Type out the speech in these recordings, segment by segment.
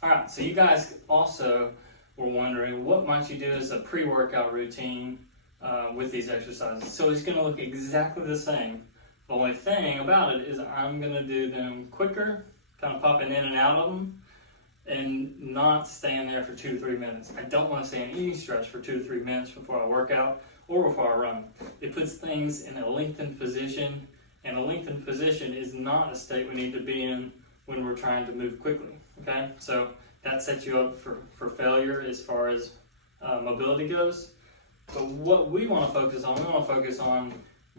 All right, so you guys also were wondering what might you do as a pre-workout routine with these exercises. So it's gonna look exactly the same. The only thing about it is I'm gonna do them quicker, kind of popping in and out of them, and not staying there for 2 to 3 minutes. I don't want to stay in any stretch for 2 to 3 minutes before I work out or before I run. It puts things in a lengthened position, and a lengthened position is not a state we need to be in when we're trying to move quickly, okay? So that sets you up for failure as far as mobility goes. But what we want to focus on,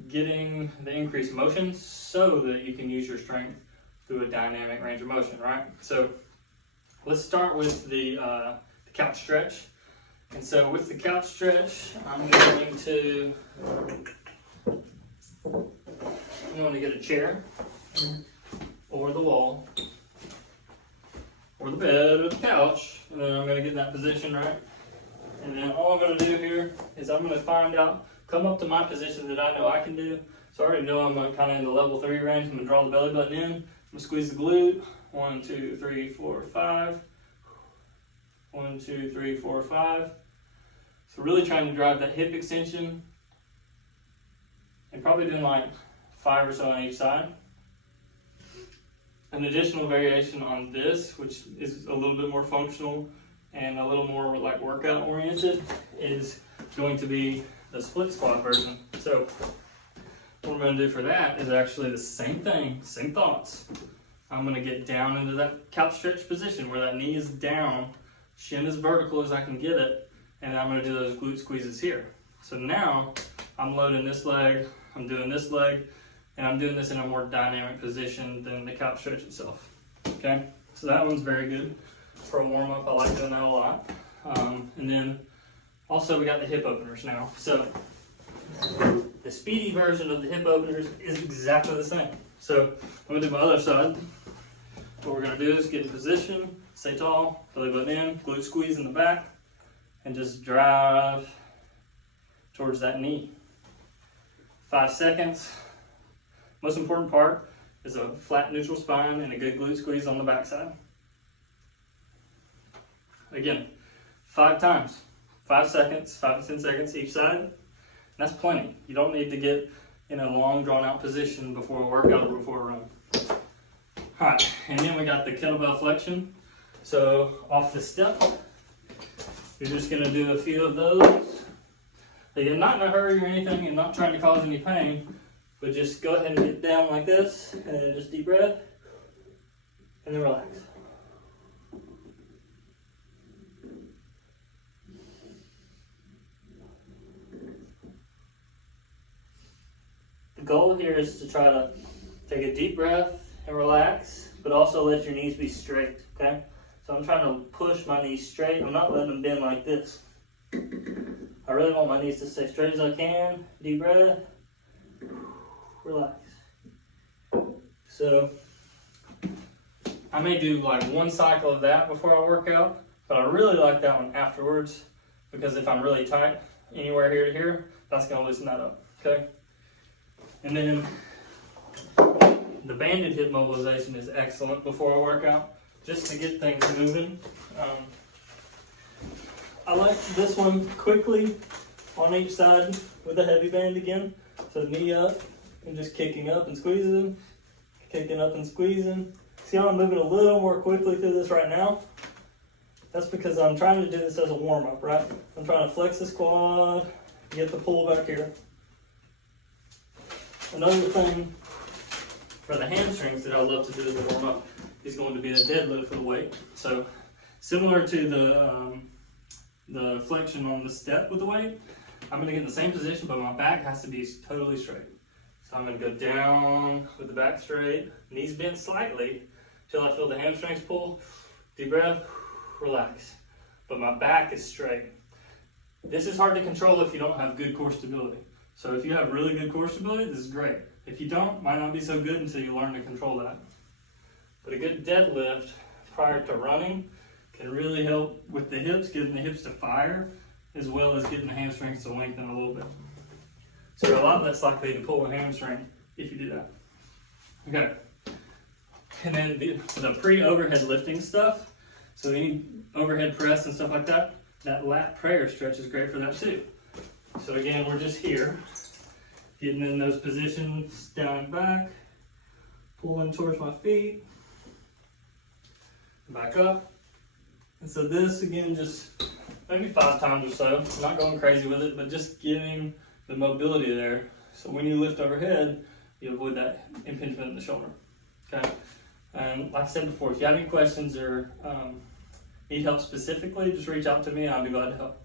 getting the increased motion so that you can use your strength through a dynamic range of motion, right? So let's start with the couch stretch. And so with the couch stretch, I'm going to get a chair or the wall or the bed or the couch, and then I'm going to get in that position, right? And then all I'm going to do here is I'm going to come up to my position that I know I can do. So I already know I'm kind of in the level 3 range. I'm going to draw the belly button in. I'm going to squeeze the glute. 1, 2, 3, 4, 5. 1, 2, 3, 4, 5. So really trying to drive that hip extension. And probably doing like 5 or so on each side. An additional variation on this, which is a little bit more functional and a little more like workout oriented, is going to be the split squat version. So what I'm going to do for that is actually the same thing, same thoughts. I'm going to get down into that couch stretch position where that knee is down, shin as vertical as I can get it, and I'm going to do those glute squeezes here. So now I'm loading this leg, I'm doing this leg, and I'm doing this in a more dynamic position than the couch stretch itself. Okay, so that one's very good for a warm up. I like doing that a lot. And then also we got the hip openers now. So the speedy version of the hip openers is exactly the same. So I'm gonna do my other side. What we're gonna do is get in position, stay tall, belly button in, glute squeeze in the back, and just drive towards that knee. 5 seconds. Most important part is a flat neutral spine and a good glute squeeze on the backside. Again, 5 times, 5 seconds, 5 to 10 seconds each side. That's plenty. You don't need to get in a long drawn out position before a workout or before a run. All right, and then we got the kettlebell flexion. So off the step, you're just gonna do a few of those. You're not in a hurry or anything and not trying to cause any pain, but just go ahead and get down like this, and then just deep breath, and then relax. The goal here is to try to take a deep breath and relax, but also let your knees be straight, okay? So I'm trying to push my knees straight. I'm not letting them bend like this. I really want my knees to stay straight as I can. Deep breath. Relax. So I may do like 1 cycle of that before I work out, but I really like that one afterwards, because if I'm really tight anywhere here to here, that's going to loosen that up, okay? And then the banded hip mobilization is excellent before a workout, just to get things moving. I like this one quickly on each side with a heavy band again. So knee up and just kicking up and squeezing, kicking up and squeezing. See how I'm moving a little more quickly through this right now? That's because I'm trying to do this as a warm up, right? I'm trying to flex the quad, get the pull back here. Another thing for the hamstrings that I love to do as a warm up is going to be the deadlift with the weight. So similar to the flexion on the step with the weight, I'm going to get in the same position, but my back has to be totally straight. So I'm going to go down with the back straight, knees bent slightly till I feel the hamstrings pull. Deep breath, relax. But my back is straight. This is hard to control if you don't have good core stability. So if you have really good core stability, this is great. If you don't, might not be so good until you learn to control that. But a good deadlift prior to running can really help with the hips, getting the hips to fire, as well as getting the hamstrings to lengthen a little bit. So you're a lot less likely to pull a hamstring if you do that. Okay. And then the pre-overhead lifting stuff. So any overhead press and stuff like that, that lat prayer stretch is great for that too. So again, we're just here, getting in those positions, down and back, pulling towards my feet, back up. And so this again, just maybe 5 times or so, not going crazy with it, but just getting the mobility there. So when you lift overhead, you avoid that impingement in the shoulder, okay? And like I said before, if you have any questions or need help specifically, just reach out to me. I'll be glad to help.